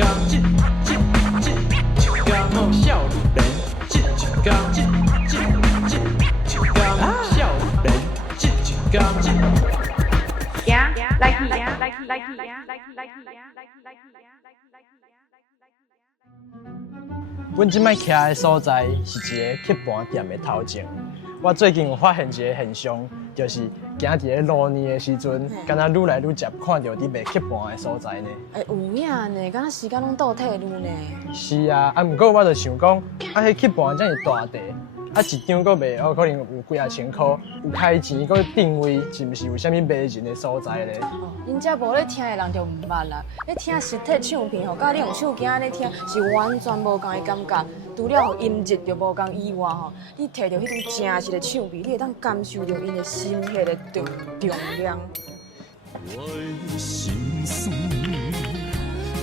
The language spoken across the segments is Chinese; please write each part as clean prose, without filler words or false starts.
天，一天好少年，一天，一天少年，一天。行，来去，来去，来去，来去，来去。阮即摆徛的所在是一个去盘店的头前。我最近有发现一个现象，就是行伫个路年的时阵，敢若愈来愈接看到伫卖去盘的所在呢。有影呢，敢若时间拢倒退路呢。是啊，毋过我就想讲，迄去盘遮尔大地，一张阁卖可能有几啊千箍，有开钱阁定位是毋是有啥物迷人的所在咧？恁遮无咧听的人就毋捌啦。咧听实体唱片吼，甲你用手机咧听是完全无共的感觉。除了音质就无共以外吼，你摕到迄种真实的唱片，你会当感受到因的心血的重量。我的心酸，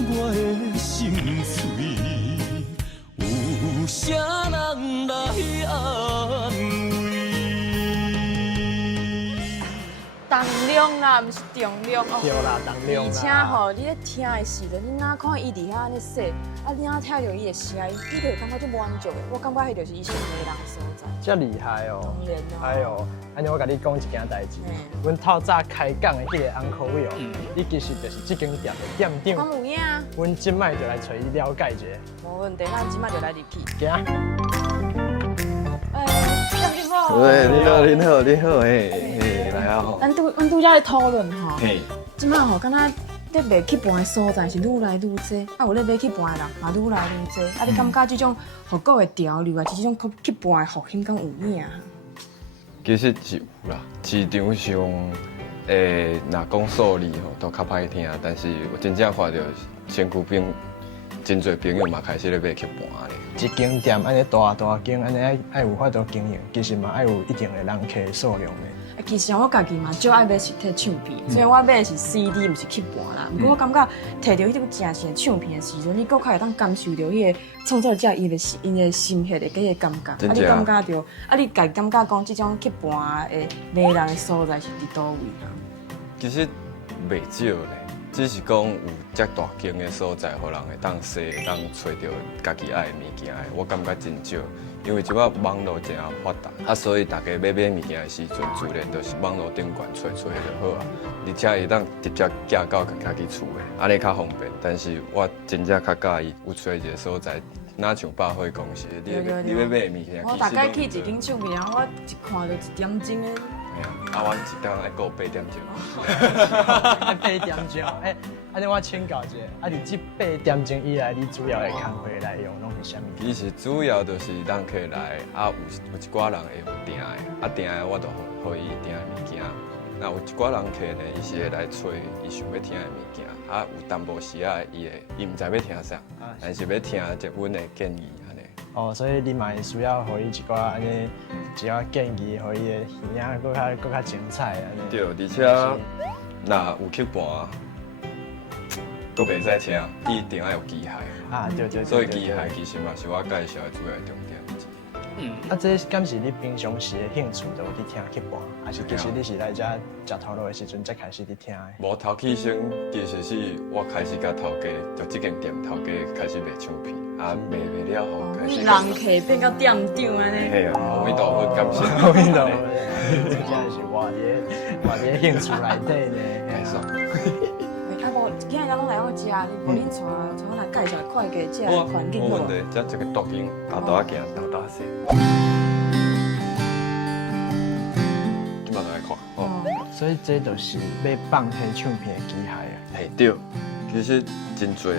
我的心碎，有啥人来安慰？重量啦，毋是重量哦。对啦，重量啦。而且吼，你咧听的时阵，你哪看伊伫遐安尼说，你哪听到伊的声音，你就会感觉足满足的。我感觉迄就是伊上迷人所在。遮厉害哦！当然哦。哎呦，安尼我甲你讲一件代志，阮透早开讲的迄个 Uncle Will，伊其实就是这间店的店长。我有影啊。阮即摆就来找伊了解一下。无问题，咱即摆就来入去。行。店师傅。喂，你好，你好，你好，嘿，来啊！咱拄则咧讨论吼，嘿，即摆吼，敢若咧卖去盘的所在是愈来愈多，有咧买去盘的人嘛愈来愈多。你感觉即种复古的潮流啊，即种去盘的复兴敢有影？其实是有啦，市场上，若讲数字吼都较歹听，但是我真正看到身躯边真侪朋友嘛开始咧买去盘咧。一间店安尼大间，安尼爱有法度经营，其实嘛爱有一定的人客数量的。其实我家己嘛，少爱买实体唱片，虽然我买的是 CD， 毋是去盘啦。不过我感觉摕到迄种真实的唱片的时阵，你更较会当感受到迄个创作者伊的心血的迄个感觉。你感觉到，你家感觉讲即种去盘的迷人的所在是伫倒位啊？其实袂少咧，只是讲有遮大间的所在，互人会当踅，会当找到家己爱的物件的。我感觉真少。因为即摆网络真发达，所以大家要买物件的时阵，自然就是网络顶管找就好啊。而且会当直接寄到家己厝的，安尼较方便。但是我真正较介意有找一个所在，哪像百货公司，你要买的物件，我大概去一间唱片行，我一看就1点钟的。我一天爱过8点钟。8点钟，安尼我请教一下，你这8点钟以来，你主要的工作内容拢是啥物？其实主要就是让客来，有一寡人会有订的，订的我就互伊订的物件。那有一寡人客呢，伊是会来找伊想要听的物件，有淡薄时伊毋知要听啥，但是要听一阮的建议安尼。哦，所以你嘛需要互伊一寡安尼一寡建议，互伊的耳更较精彩安尼。对，而且若有去盘，都袂使听，一定要有机械。对。所以机械其实嘛是我介绍的主要重点。这敢是你平常时的兴趣，就伫听去盘，还是其实你是来遮食头路的时阵才开始伫听的？无头起先，其实是我开始甲头家，就这间店头家开始卖唱片，卖了后开始。人客变到店长安尼。嘿啊，阿弥陀佛，感谢。阿弥陀佛，真正是活伫兴趣内底呢。太爽。无，今日拢来我食，你无恁带我来介绍看下这个环境无问题，这一个途径，大大行，大大踅。今摆来看哦。所以这就是要放迄唱片的机械啊。嘿对，其实真侪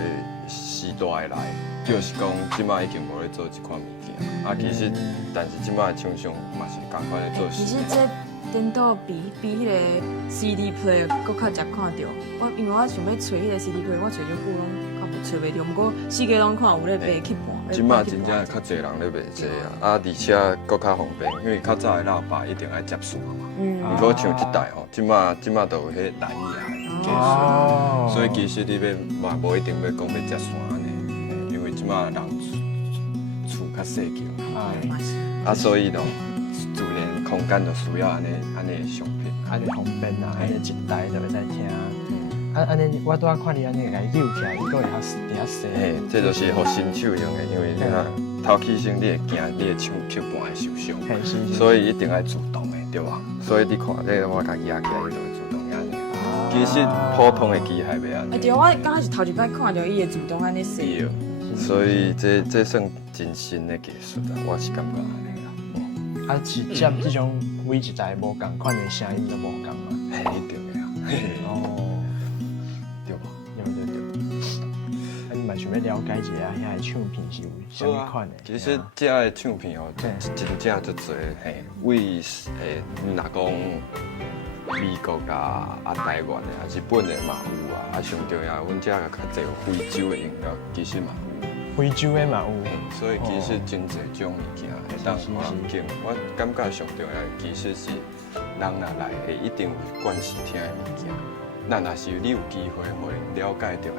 时代来，就是讲即摆已经无咧做这款物件。其实，但是即摆厂商嘛是共款咧做事。其实这电脑比迄个 CD player 搁较常看到。因为我想要找迄个 CD player， 我找咗久拢较无找袂到。不过四界拢看有咧卖去盘。即摆真正较侪人咧卖这而且搁较方便，因为较早的喇叭一定爱接线嘛。如果像即代吼，即摆都有迄蓝牙的技术，所以其实你嘛无一定要讲要接线安尼，因为即摆人厝较细叫，所以咯，自然空间就需要安尼的商品，安尼方便啊，安尼一台就会使听。安尼我拄仔看你安尼甲伊扭起来，伊搁会遐洗。嘿，这就是互新手用的，因为你看头起身你会惊你的手吸盘会受伤，嘿是。所以一定要自动的，对吧？所以你看这我家己压起来，伊就会自动安尼。其实普通的机械袂安尼。对，我刚开始头一摆看到伊会自动安尼洗。对，所以这算真新的技术啦，我是感觉安尼啦。啊，是接这种每一台无共款的声音都无共嘛。嘿，一定的啊。哦，对吧？对。啊，你嘛想要了解一下遐的唱片是有啥物款的？其实这的唱片哦，真正足多嘿，为你若讲美国啊、台湾的啊、日本的嘛有啊，啊上重要，阮遮个较侪有非洲的音乐，其实嘛有。非洲的嘛有。所以其实真侪种物件会当环境，我感觉上重要的其实是人若来会一定有惯势听的物件。咱若是你有机会互因了解到，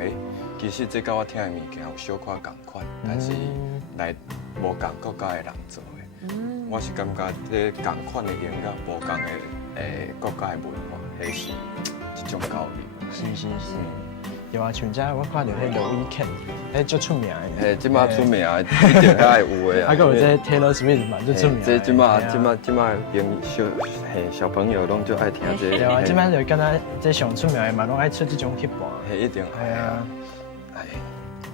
其实这甲我听的物件有小可共款，但是来无共国家的人做的。我是感觉这共款的音乐，无共的国家的文化，迄是一种交流。是。有啊，像遮我看到迄个 Weekend， 迄足出名的。嘿，即马出名啊，一定遐有的啊。啊，还有这 Taylor Swift 嘛，足出名。这即马小朋友拢就爱听这。对啊，即摆就敢若这上出名的嘛，拢爱出这种曲盘。嘿，一定系啊。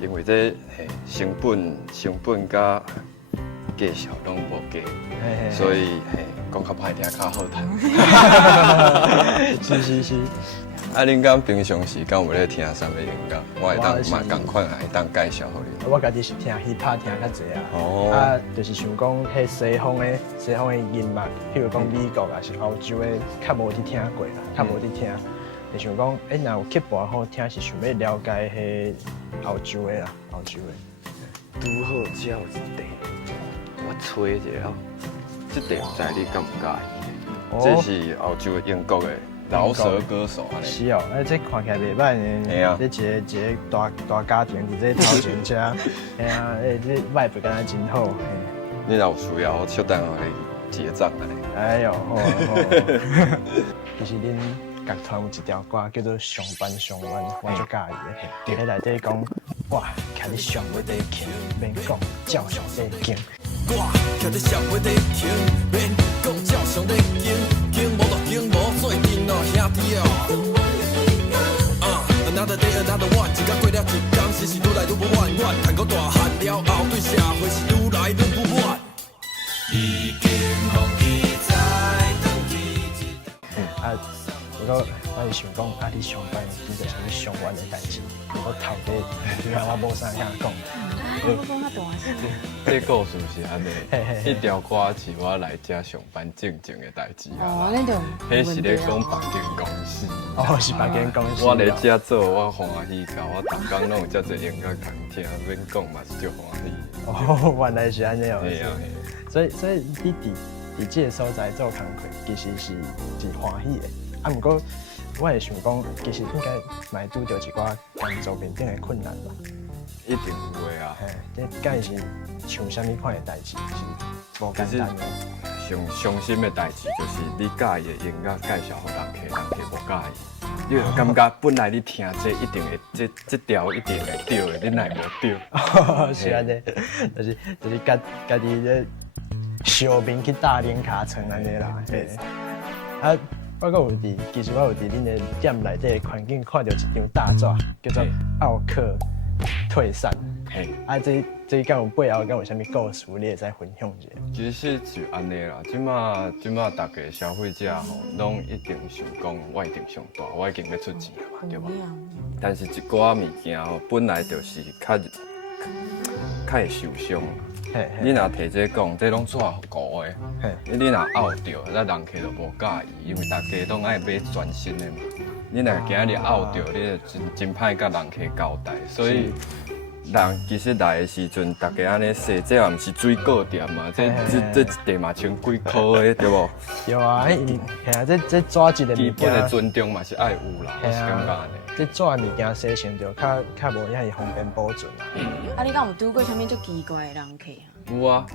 因为这成本甲价效拢无低，所以讲较歹听较好听。是。啊，恁敢平常时敢有咧听啥物音乐？我会当嘛共款会当介绍互你。我家己是听 hiphop 听较侪啊。哦。啊，就是想讲，迄西方的音乐，譬如讲美国啊，是欧洲的，较无去听过啦，较无去听。就想讲，若有曲盘好听，是想要了解迄欧洲的啦，欧洲的。拄好只有一题，我吹一下吼，这题唔知你敢唔介意？这是欧洲英国的。饶舌歌手啊！是哦，这看起来袂歹呢。系啊，这一个大家庭伫这头前遮，哎呀，这vibe敢若真好。你若有需要，我小等我来结账啊咧。哎呦，好。其实恁乐团有一条歌叫做《上班上班》，我足介意的。迄内底讲，我徛伫上尾底行，免讲照上底行。我徛伫上尾底行，免讲照上底行。行无就行无，做阵咯，兄弟哦。Another day, another one， 一天过了一天，世事愈来愈不完满，趁到大汉了后，对社会是愈来愈不满。已经放弃再回去。我是想讲，你上班遇到啥物上班的代志，我头家，然后我无啥甲讲。我讲较大声。这故事是安尼，一条歌是我来遮上班正的代志啊。那就。迄是咧讲别间公司。哦，是别间公司。我来遮做，我欢喜到我逐工拢有遮侪音乐通听，免讲嘛是足欢喜。哦，原来是安尼哦。系啊。所以你伫这个所在做工课，其实是欢喜的。啊，不过我会想讲，其实应该嘛拄着一寡工作面顶的困难吧。一定有的啊。嘿，这敢是像啥物款的代志，是无简单的。上伤心的代志就是你介意的音乐介绍互人客无介意。你就感觉本来你听这一定会，这条一定会对的，你乃无对。是安尼，就是家己咧小面去打零卡层安尼啦。嘿，啊。我其实我有伫恁的店内底环境看到一张大纸，叫做奥克退散。嘿，啊，这敢有背后敢有啥物故事，你会再分享一下？其实是安尼啦，即马大家消费者吼，拢一定想讲，我一定上大，我已经要出钱了嘛，对吧？但是一寡物件吼，本来就是较会受伤。你若摕这讲，这拢错糊的。你若拗着，那人客就无介意，因为大家拢爱买全新的嘛。你若今日拗着，你就真歹甲人客交代。所以人其实来的时阵，大家安尼说，这也毋是水果店嘛，这一袋嘛千几箍的，对无？有啊，吓这纸质的物件，基本的尊重嘛是爱有啦，我是感觉安尼。这纸的物件洗成就较无遐方便保存啦。啊，你敢有拄过啥物足奇怪的人客啊？有啊，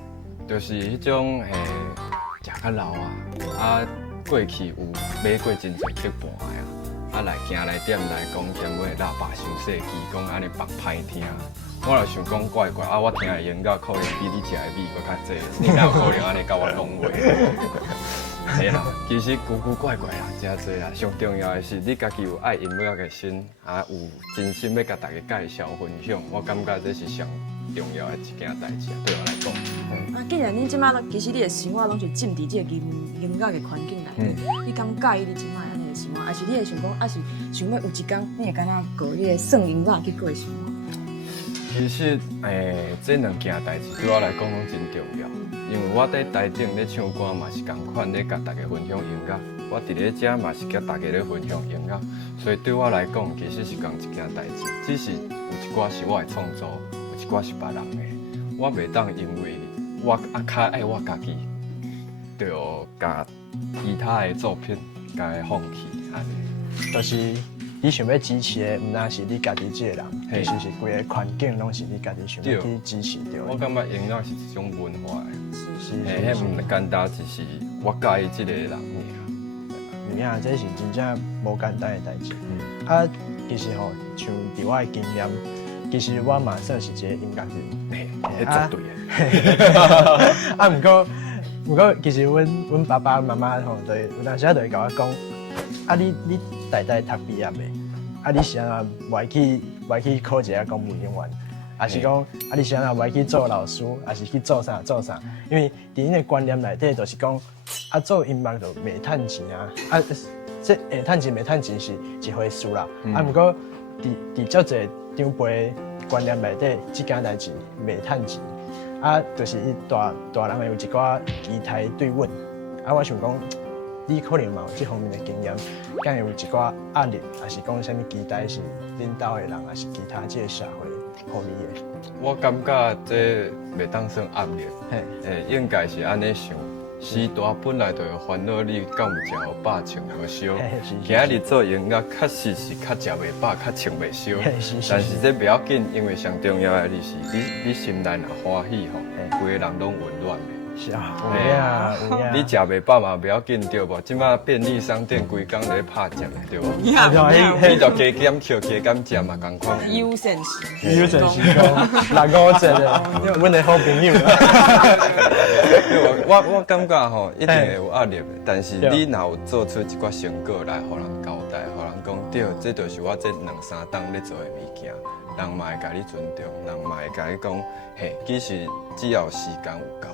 就是迄种食较老啊，过去有买过真侪曲盘的啊，来行来店来讲，嫌我的喇叭伤细机，讲安尼放歹听。我就想讲怪怪我听的音乐可能比你食的米搁较济，你哪有可能安尼甲我讲话？嘿啦，其实古古怪怪啦，真侪啦。上重要的是你家己有爱音乐的心，有真心要甲大家介绍分享，我感觉这是上重要的一件代志，对我来讲。既然你即摆其实你的生活拢是浸伫这个音乐的环境内，你敢介意你即摆安尼的生活，还是你会想讲，还是想要有一天你会敢若过迄个算音乐去过生活？其实，这两件代志对我来讲拢真重要，因为我在台顶咧唱歌嘛是共款咧，甲大家分享音乐。我伫咧遮嘛是甲大家咧分享音乐，所以对我来讲，其实是共一件代志。只是有一寡是我的创作，有一寡是别人的。我袂当因为我较爱我家己，就甲其他的作品甲放弃安尼。就是你想要支持的，毋单是你家己这个人，其实是规个环境拢是你家己想要去支持着。我感觉音乐是一种文化的，是迄毋简单，只是我介意即个人尔。你啊，这是真正无简单的代志。其实吼，像伫我的经验，其实我嘛算是一个音乐人，迄绝对的。不过，其实阮爸爸妈妈吼，就有当时就会甲我讲，你大读毕业未？你是安怎袂去考一个公务员？还是讲你是安怎袂去做老师？还是去做啥？因为伫恁的观念内底，就是讲做音乐就袂趁钱啊！这会趁钱袂趁钱是一回事啦。不过伫足侪长辈观念内底，即件代志袂趁钱。就是大人有一寡期待对阮。我想讲，你可能嘛有这方面的经验，敢有一寡压力，还是讲啥物期待是领导的人，还是其他这个社会互你的？我感觉这袂当算压力，应该是安尼想。时代本来就有烦恼，你敢有食好饱穿好烧？今日做音乐确实是较食袂饱，较穿袂烧。但是这不要紧，因为上重要的就是你心内若欢喜吼，规个人拢温暖的。是啊，有影。你食袂饱嘛不要紧对无？即马便利商店规工在拍食对无？你就加减扣加减食嘛，共款。优先是讲651的，阮的好朋友。我感觉吼，一定会有压力的，但是你若有做出一寡成果来，互人交代，互人讲对，这就是我这2、3档咧做的物件，人嘛会甲你尊重，人嘛会甲你讲，嘿，其实只要时间有够，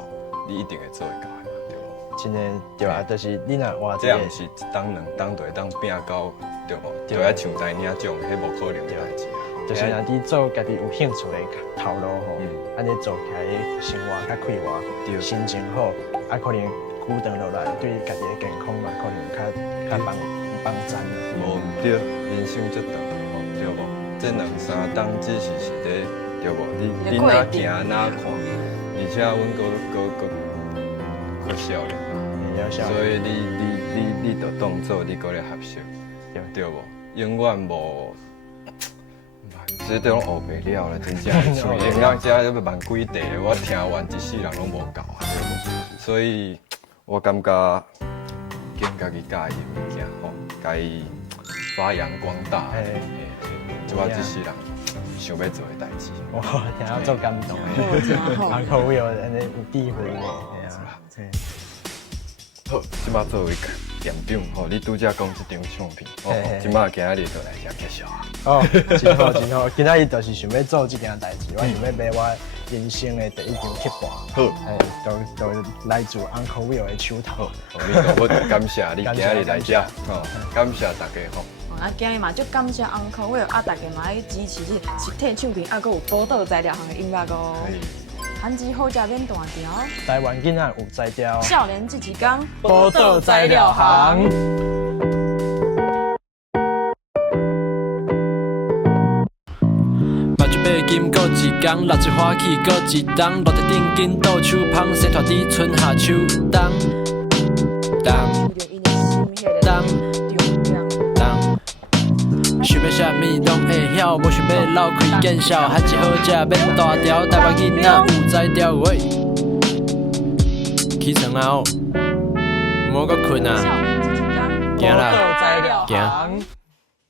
你一定会做会到的嘛，对无？真的对啊，就是你若话这样是1档2档就会当拼到，对无？就要像在领奖，迄无可能的代志。就是若你做家己有兴趣的头路吼，安尼做起来生活较快活，心情好，可能久长落来对家己的健康嘛，可能较帮衬啦。无毋对，人生足长，对无？这2、3档只是咧，对无？你哪行哪看，而且阮个少年，所以你就当做你搁咧学习，对无？永远无。这都学袂了啦，真正。像音乐家要万几题，我听完一世人拢无够啊，对无？所以我感觉跟家己喜欢的物件吼，家己发扬光大，就我一世人想要做的代志。哇，听到足感动的，Uncle Will 安尼有智慧的，好，即摆作为店长吼，你拄则讲这张唱片，即摆今仔日就来遮介绍啊。真好真好，今仔日就是想要做这件代志，我想要买我人生的第一张曲盘。好，就来自 Uncle Will 的手头。我感谢你今日来遮，感谢大家吼。今日嘛，就感谢 Uncle Will，大家嘛要支持这实体唱片，还佫有宝岛材料行的音乐哦。韩之好食免大条，台湾囡仔有才调，少年自己讲，宝岛材料行。金过一工，六一花起过一冬，落地顶紧倒手芳，生拖伫春夏秋冬。想要啥物拢会晓，无想要流开见笑，还一好食免大条，台湾囡仔有才调喂。起床啊哦，莫搁困啊，行啦，行。